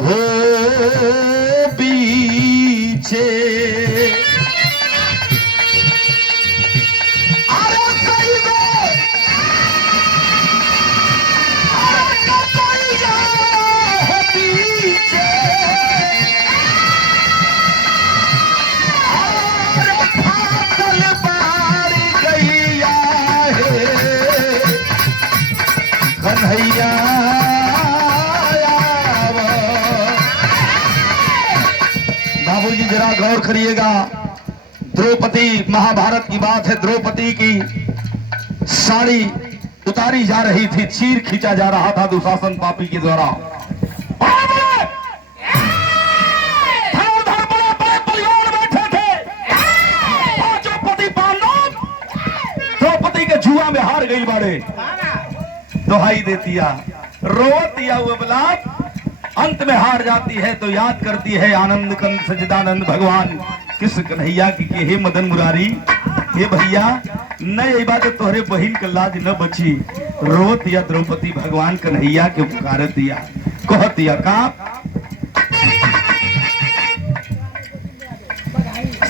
हो बीचे कन्हैया बाबूजी जरा गौर करिएगा। द्रौपदी, महाभारत की बात है, द्रौपदी की साड़ी उतारी जा रही थी, चीर खींचा जा रहा था दुशासन पापी के द्वारा। द्रौपदी के जुआ में हार गई बाड़े, दोहाई देतिया, रोतिया हुआ बलात्, अंत में हार जाती है तो याद करती है आनंद कंद सच्चिदानंद भगवान कृष्ण कन्हैया की कि हे मदन मुरारी, हे भैया न यही बात तोहरे बहिन का लाज न बची। रोतिया द्रौपदी भगवान कन्हैया के पुकार दिया, कहतिया का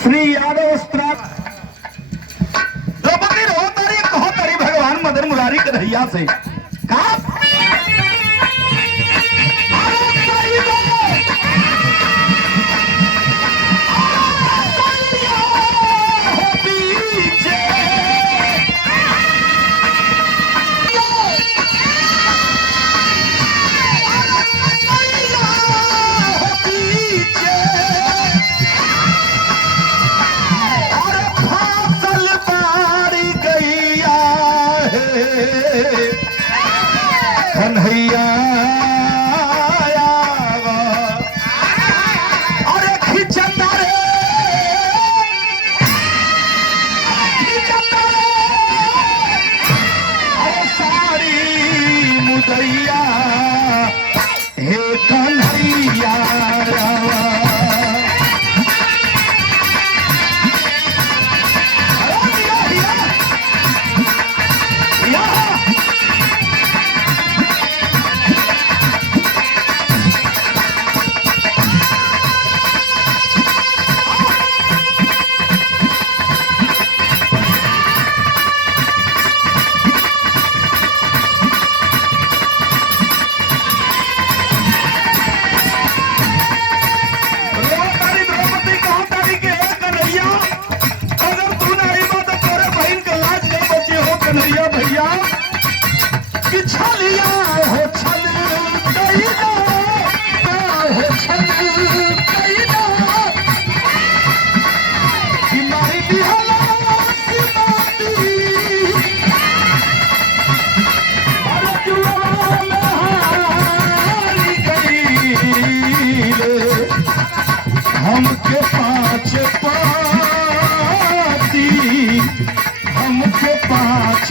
श्री यादव द्रौपदी रोतारी कहतारी भगवान मदन मुरारी कन्हैया से का कन्हैया अरे खिंचता रे अरे सारी मुदैया हे कन्हैया भैया कि छलिया हो छल कैला हो छल कैला कि मारी दिहला सिमाती अरे जुआ में हारी गईले हमके पाँच पाती हमके पाँच